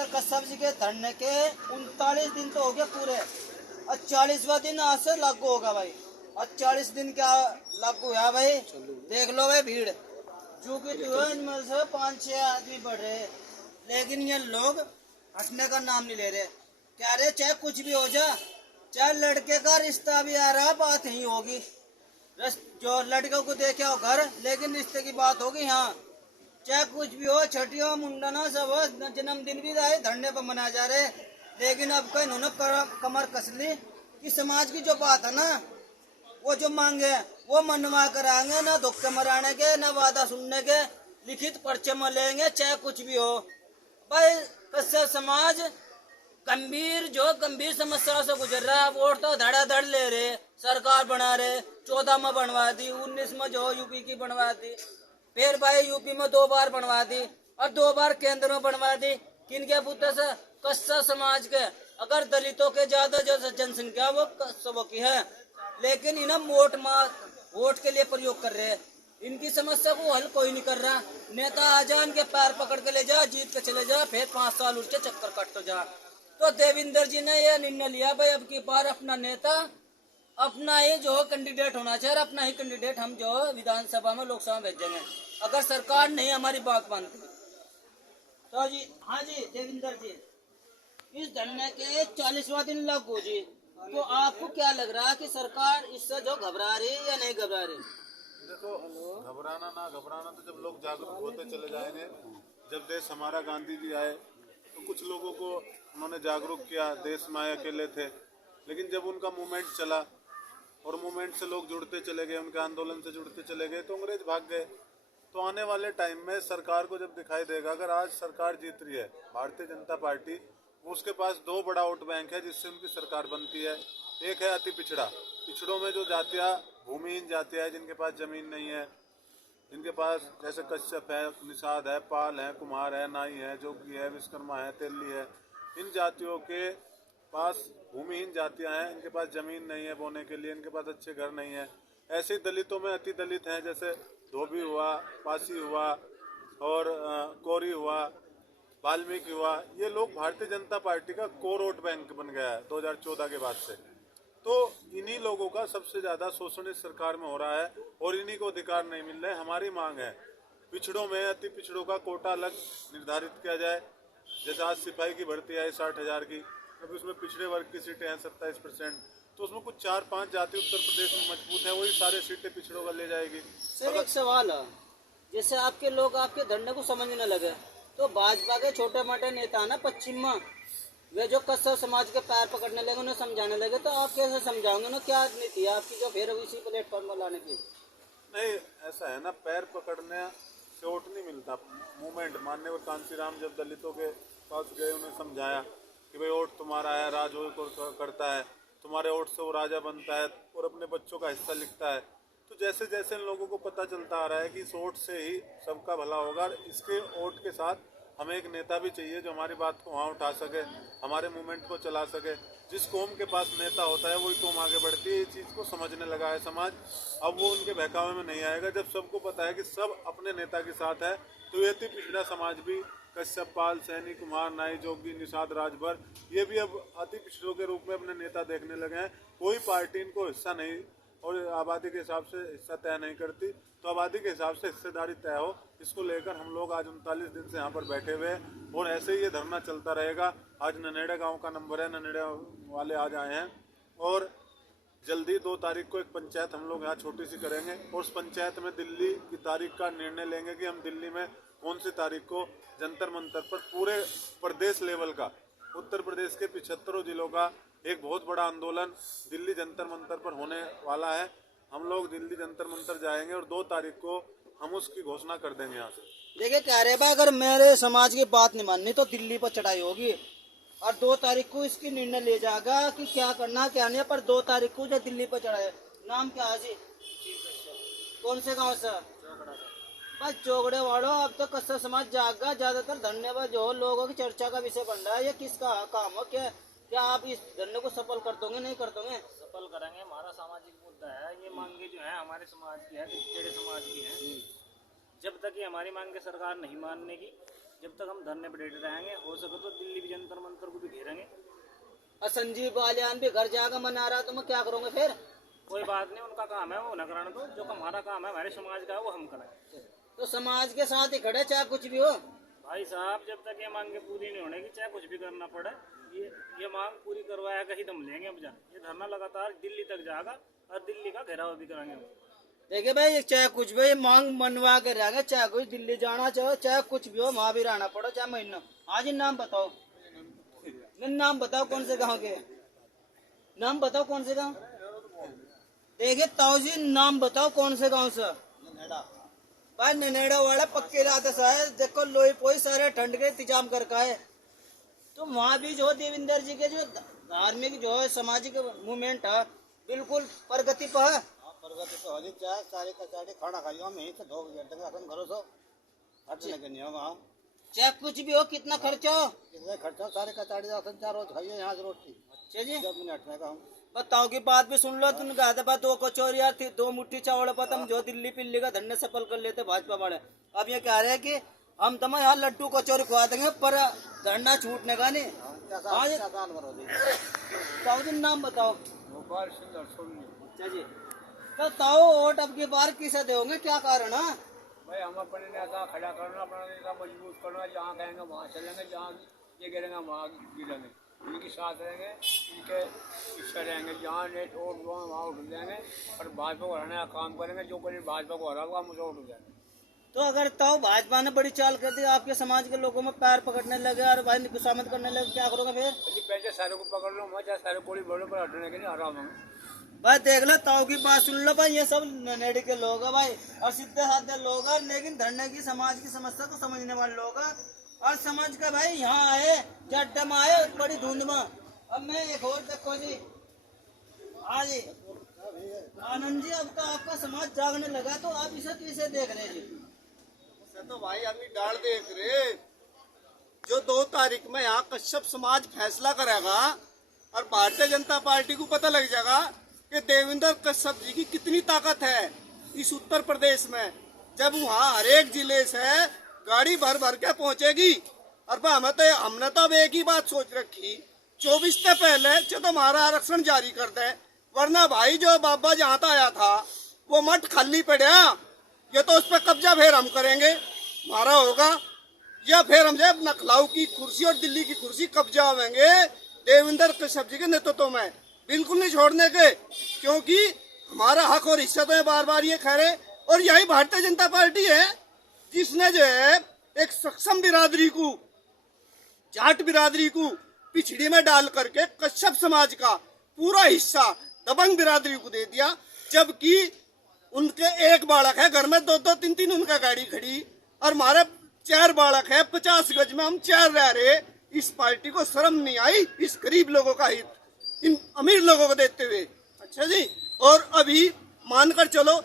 अंबेडकर कश्यप जी के धरने के 39 दिन तो हो गए पूरे, और 40वां दिन आज से लागू होगा भाई। और 40 दिन क्या लागू हुआ भाई, देख लो भाई भीड़ जो कि इनमें से 5-6 आदमी बढ़ रहे हैं, लेकिन ये लोग हटने का नाम नहीं ले रहे। कह रहे चाहे कुछ भी हो जा, चाहे लड़के का रिश्ता भी आ रहा, बात यही होगी। जो लड़कों को देखे हो घर, लेकिन रिश्ते की बात होगी। हाँ, चाहे कुछ भी हो, छठी हो, मुंडन हो, सब हो, जन्मदिन भी आए धरने पर मनाए जा रहे। लेकिन अब का इन्होंने कमर कस ली कि समाज की जो बात है ना, वो जो मांगे वो मनवा कराएंगे, ना धोखे मराने के, ना वादा सुनने के, लिखित पर्चे में लेंगे, चाहे कुछ भी हो भाई। कश्यप समाज गंभीर समस्याओं से गुजर रहा है। वोट तो धड़ाधड़ ले रहे, सरकार बना रहे, 14 में बनवा दी, 19 में जो यूपी की बनवा दी, फिर भाई यूपी में 2 बार बनवा दी, और 2 बार केंद्र में बनवा दी। किनके पुत्र से? कश्यप समाज के। अगर दलितों के ज्यादा जो जनसंख्या वो कश्यपों की है, लेकिन इन्हें वोट के लिए प्रयोग कर रहे हैं। इनकी समस्या को हल कोई नहीं कर रहा। नेता आ जा, इनके पैर पकड़ के ले जा, जीत के चले जा, फिर 5 साल उठ के चक्कर काट तो जा। तो देवेंद्र जी ने यह निर्णय लिया भाई, अब की बार अपना नेता अपना ही जो कैंडिडेट होना चाहिए, अपना ही कैंडिडेट हम जो विधानसभा में लोकसभा में भेजेंगे, अगर सरकार नहीं हमारी बात मानती तो जी। हाँ जी देवेंद्र जी, इस धरने के 40वां दिन लागू जी, तो आपको क्या लग रहा है कि सरकार इससे जो घबरा रही है या नहीं घबरा रही? देखो, घबराना ना घबराना तो जब लोग जागरूक होते चले जाएंगे। जब देश हमारा गांधी जी आए तो कुछ लोगों को उन्होंने जागरूक किया, देश में आए अकेले थे, लेकिन जब उनका मूवमेंट चला और मूवमेंट से लोग जुड़ते चले गए, उनके आंदोलन से जुड़ते चले गए, तो अंग्रेज भाग गए। तो आने वाले टाइम में सरकार को जब दिखाई देगा, अगर आज सरकार जीत रही है भारतीय जनता पार्टी, उसके पास 2 बड़ा वोट बैंक है जिससे उनकी सरकार बनती है। एक है अति पिछड़ा, पिछड़ों में जो जातियाँ भूमिहीन जातियाँ है, जिनके पास जमीन नहीं है, जिनके पास जैसे कश्यप है, निषाद है, पाल है, कुम्हार है, नाई है, जोगी है, विश्वकर्मा है, तेली है, इन जातियों के पास भूमिहीन जातियां हैं, इनके पास जमीन नहीं है बोने के लिए, इनके पास अच्छे घर नहीं है। ऐसे ही दलितों में अति दलित हैं, जैसे धोबी हुआ, पासी हुआ, और कोरी हुआ, वाल्मीकि हुआ। ये लोग भारतीय जनता पार्टी का कोर वोट बैंक बन गया है 2014 के बाद से। तो इन्हीं लोगों का सबसे ज़्यादा शोषण इस सरकार में हो रहा है और इन्हीं को अधिकार नहीं मिल रहे। हमारी मांग है पिछड़ों में अति पिछड़ों का कोटा अलग निर्धारित किया जाए। जैसे आज सिपाही की भर्ती आई 60,000 की, अभी उसमें पिछड़े वर्ग की सीटें हैं 27%, तो उसमें कुछ 4-5 जाति उत्तर प्रदेश में मजबूत है, वही सारे सीटें पिछड़ों का ले जाएगी। सर एक सवाल है, जैसे आपके लोग आपके धरने को समझने लगे, तो भाजपा के छोटे मोटे नेता ना पश्चिम में, वे जो कश्यप समाज के पैर पकड़ने लगे, उन्हें समझाने लगे, तो आप कैसे समझाओगे ना? क्या नीति है आपकी जो फिर इसी प्लेटफॉर्म पर लाने की? नहीं, ऐसा है ना, पैर पकड़ने से वोट नहीं मिलता। मूवमेंट मानने को कांसीराम जब दलितों के पास गए, उन्हें समझाया कि भाई वोट तुम्हारा है, राज वो करता है, तुम्हारे वोट से वो राजा बनता है और अपने बच्चों का हिस्सा लिखता है। तो जैसे जैसे इन लोगों को पता चलता आ रहा है कि इस वोट से ही सबका भला होगा, इसके वोट के साथ हमें एक नेता भी चाहिए जो हमारी बात को वहाँ उठा सके, हमारे मूवमेंट को चला सके। जिस कौम के पास नेता होता है वही कौम आगे बढ़ती है। ये चीज़ को समझने लगा है समाज। अब वो उनके बहकावे में नहीं आएगा। जब सबको पता है कि सब अपने नेता के साथ है, तो ये अति पिछड़ा समाज भी, कश्यप, पाल, सैनी, कुम्हार, नाई, जोगी, निषाद, राजभर, ये भी अब अति पिछड़ों के रूप में अपने नेता देखने लगे हैं। कोई पार्टी इनको हिस्सा नहीं और आबादी के हिसाब से हिस्सा तय नहीं करती, तो आबादी के हिसाब से हिस्सेदारी तय हो, इसको लेकर हम लोग आज 39 दिन से यहाँ पर बैठे हुए हैं और ऐसे ही ये धरना चलता रहेगा। आज ननेड़ा गांव का नंबर है, ननेड़ा वाले आज आए हैं और जल्दी 2 तारीख को एक पंचायत हम लोग यहाँ छोटी सी करेंगे और उस पंचायत में दिल्ली की तारीख का निर्णय लेंगे कि हम दिल्ली में कौन सी तारीख को जंतर मंतर पर पूरे प्रदेश लेवल का, उत्तर प्रदेश के 75 जिलों का एक बहुत बड़ा आंदोलन दिल्ली जंतर मंतर पर होने वाला है। हम लोग दिल्ली जंतर मंतर जाएंगे और 2 तारीख को हम उसकी घोषणा कर देंगे यहाँ से। देखिए कह रहे भाई, अगर मेरे समाज की बात नहीं माननी तो दिल्ली पर चढ़ाई होगी और 2 तारीख को इसकी निर्णय ले जाएगा कि क्या करना क्या नहीं। पर 2 तारीख को जो दिल्ली पर चढ़ाए, नाम क्या है जी? कौन से गांव से? बस चौगड़े वालों, अब तो कश्यप समाज जागा। ज्यादातर धन्यवाद जो लोगों की चर्चा का विषय बन रहा है, ये किसका काम हो? क्या आप इस धरने को सफल कर दोगे? नहीं कर दोगे? सफल करेंगे। हमारा सामाजिक मुद्दा है, ये मांगे जो है हमारे समाज की है, पिछड़े समाज की है। जब तक ये हमारी मांगे सरकार नहीं मानने की, जब तक हम धरने पर डटे रहेंगे, हो सके तो दिल्ली भी जंतर मंतर को भी घेरेंगे। और संजीव बालियान भी घर जाकर मना रहा, तो मैं क्या करूँगा फिर? कोई बात नहीं, उनका काम है वो न कराने दो, जो हमारा काम है हमारे समाज का है वो हम करें। तो समाज के साथ ही खड़े, चाहे कुछ भी हो। भाई साहब, जब तक ये मांगे पूरी नहीं होने की, चाहे कुछ भी करना पड़े, ये मांग पूरी करवाया का ही दम लेंगे हम जान। ये धरना लगातार दिल्ली तक जाएगा और दिल्ली का घेराव भी कराएंगे हम। देखिए भाई, चाहे कुछ भी मांग मनवा के रहेंगे, चाहे कुछ दिल्ली जाना चाहो, चाहे कुछ भी हो, वहाँ भी रहना पड़ो, चाहे महीना। आज नाम बताओ, नाम बताओ कौन से गांव के, नाम बताओ कौन से गांव। देखिए ताऊजी, नाम बताओ कौन से गांव से। भाई ननेड़ा वाला पक्के इलाके से है, देखो लोई पोई सारे ठंड के इंतजाम कर का है। तो वहाँ भी जो देवेंद्र जी के जो धार्मिक जो है सामाजिक मूवमेंट है, बिल्कुल प्रगति पर है। प्रगति तो होनी चाहिए। सारे कचाड़े खाना खाइए, हम यहीं से धो के देंगे अपन घरों से, हटने के नहीं होगा। चाहे कुछ भी हो, कितना खर्चा हो, कितना खर्चा, सारे कचाड़े अपन 4 रोज खाइए यहाँ से रोटी। चलिए जब नहीं हटने का हम बताओ की बात भी सुन लो। तुम कहा था 2 कचौरियाँ थी, 2 मुट्ठी चावल पर तुम जो दिल्ली पिल्ली का धरने सफल कर लेते भाजपा वाले। अब ये कह रहे हैं कि हम तुम्हें यहाँ लड्डू कचौरी खुआ देंगे, पर धरना छूटने का नहीं। आज साल भर हो गई। ताऊ नाम बताओ। भोपाल सुंदर सोनी। अच्छा जी, तो ताऊ वोट अब की बार किसे दोगे, क्या कारण है? भाई हम अपने नेता खड़ा करना, अपना नेता मजबूत करना, जहाँ कहेंगे वहाँ चलेंगे, जहाँ ये गिरेंगे वहाँ गिरेंगे, इनके साथ रहेंगे, इनके पीछे रहेंगे, जहाँ नेट वोट वहाँ उठ जाएंगे और भाजपा को हराने का काम करेंगे। जो कभी भाजपा को हरा हुआ मुझे उठ जाएंगे। तो अगर ताऊ भाजपा ने बड़ी चाल कर दी, आपके समाज के लोगों में पैर पकड़ने लगे और भाई खुशामद करने लगे, क्या करोगे फिर? पहले सारे को पकड़ लो, मैं चाहे सारे कोड़ी बड़े पर हटने के लिए हरा हूँ। भाई देख लो, ताऊ की बात सुन लो भाई, ये सब ननेड़ी के लोग हैं भाई, और सीधे साधे लोग हैं, लेकिन धरने की समाज की समस्या को समझने वाले लोग हैं। और समझ के भाई यहाँ आए, जड्डा में आए बड़ी धुंध में। अब मैं एक और देखो जी, हाँ जी आनंद जी, अब तो आपका समाज जागने लगा, तो आप इसे कैसे देख रहे जी? तो भाई अभी डाल देख रहे, जो 2 तारीख में यहाँ कश्यप समाज फैसला करेगा और भारतीय जनता पार्टी को पता लग जाएगा कि देवेंद्र कश्यप जी की कितनी ताकत है इस उत्तर प्रदेश में। जब वहाँ हर एक जिले से गाड़ी भर भर के पहुंचेगी। और हमने तो अब एक ही बात सोच रखी, 24 से पहले जो हमारा आरक्षण जारी कर दे, वरना भाई जो बाबा जहाँ तक आया था वो मठ खाली पड़ा, ये तो उस पर कब्जा फिर हम करेंगे, हमारा होगा, या फिर हम जब नखलाऊ की कुर्सी और दिल्ली की कुर्सी कब्जा होंगे देवेंद्र कश्यप जी के नेतृत्व में, बिल्कुल नहीं छोड़ने के, क्योंकि हमारा हक और हिस्सा तो है, बार बार ये कह रहे। और यही भारतीय जनता पार्टी है जिसने जो है एक सक्षम बिरादरी को, जाट बिरादरी को पिछड़ी में डाल करके कश्यप समाज का पूरा हिस्सा दबंग बिरादरी को दे दिया। जबकि उनके एक बालक है घर में, 2-2, 3-3 उनका गाड़ी खड़ी, और हमारे 4 बालक है, 50 गज में हम 4 रह रहे। इस पार्टी को शर्म नहीं आई इस गरीब लोगों का हित इन अमीर लोगों को देते हुए। अच्छा जी, और अभी मानकर चलो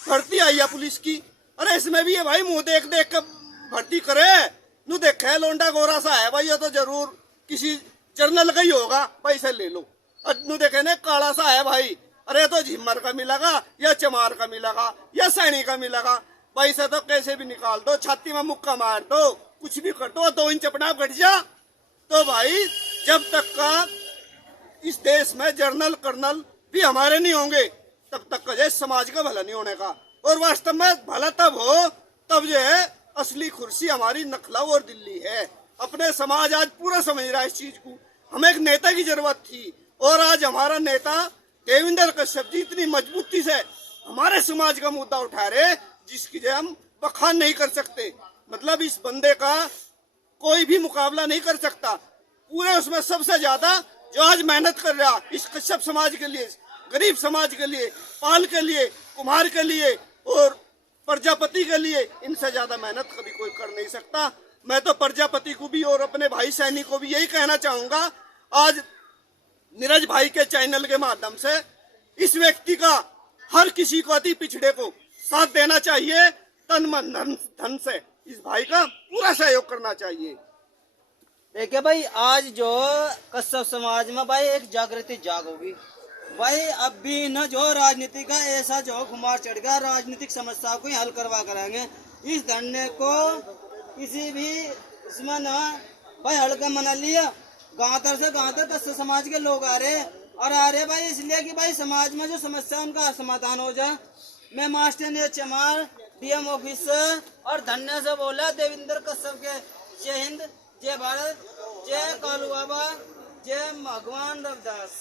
भर्ती आई है पुलिस की, अरे इसमें भी ये भाई मुंह देख देख कर भर्ती करे, नू देखे लोंडा गोरा सा है भाई, ये तो जरूर किसी जर्नल का ही होगा, पैसे ले लो। नू देखे ने काला सा है भाई, अरे तो झिम्मर का मिलेगा या चमार का मिलेगा या सैनी का मिलेगा, पैसे तो कैसे भी निकाल दो, छाती में मुक्का मार दो, कुछ भी कर दो, 2 इंच अपना घट जा। तो भाई जब तक का इस देश में जर्नल कर्नल भी हमारे नहीं होंगे, तब तक का समाज का भला नहीं होने का। और वास्तव में भला तब हो तब जो है असली कुर्सी हमारी नखलाऊ और दिल्ली है। अपने समाज आज पूरा समझ रहा है इस चीज को। हमें एक नेता की जरूरत थी, और आज हमारा नेता देवेंद्र कश्यप जी इतनी मजबूती से हमारे समाज का मुद्दा उठा रहे, जिसकी जो हम बखान नहीं कर सकते। मतलब इस बंदे का कोई भी मुकाबला नहीं कर सकता। पूरे उसमें सबसे ज्यादा जो आज मेहनत कर रहा इस कश्यप समाज के लिए, गरीब समाज के लिए, पाल के लिए, कुम्हार के लिए और प्रजापति के लिए, इनसे ज्यादा मेहनत कभी कोई कर नहीं सकता। मैं तो प्रजापति को भी और अपने भाई सैनी को भी यही कहना चाहूंगा, आज नीरज भाई के चैनल के माध्यम से इस व्यक्ति का हर किसी को, अति पिछड़े को साथ देना चाहिए, तन मन धन से इस भाई का पूरा सहयोग करना चाहिए। देखिए भाई, आज जो कश्यप समाज में भाई एक जागृति जाग होगी भाई। अब भी न जो राजनीति का ऐसा जो खुमार चढ़ गया, राजनीतिक समस्या को ही हल करवा करेंगे। इस धरने को किसी भी इसमें ना भाई हल्का मना लिया। गांव तर से गांव तक कस्सा समाज के लोग आ रहे और आ रहे भाई इसलिए कि भाई समाज में जो समस्या है उनका समाधान हो जाए। मैं मास्टर ने चमार डीएम ऑफिस और धन्य से बोला देवेंद्र कश्यप के। जय हिंद, जय भारत, जय कालू बाबा, जय भगवान रविदास।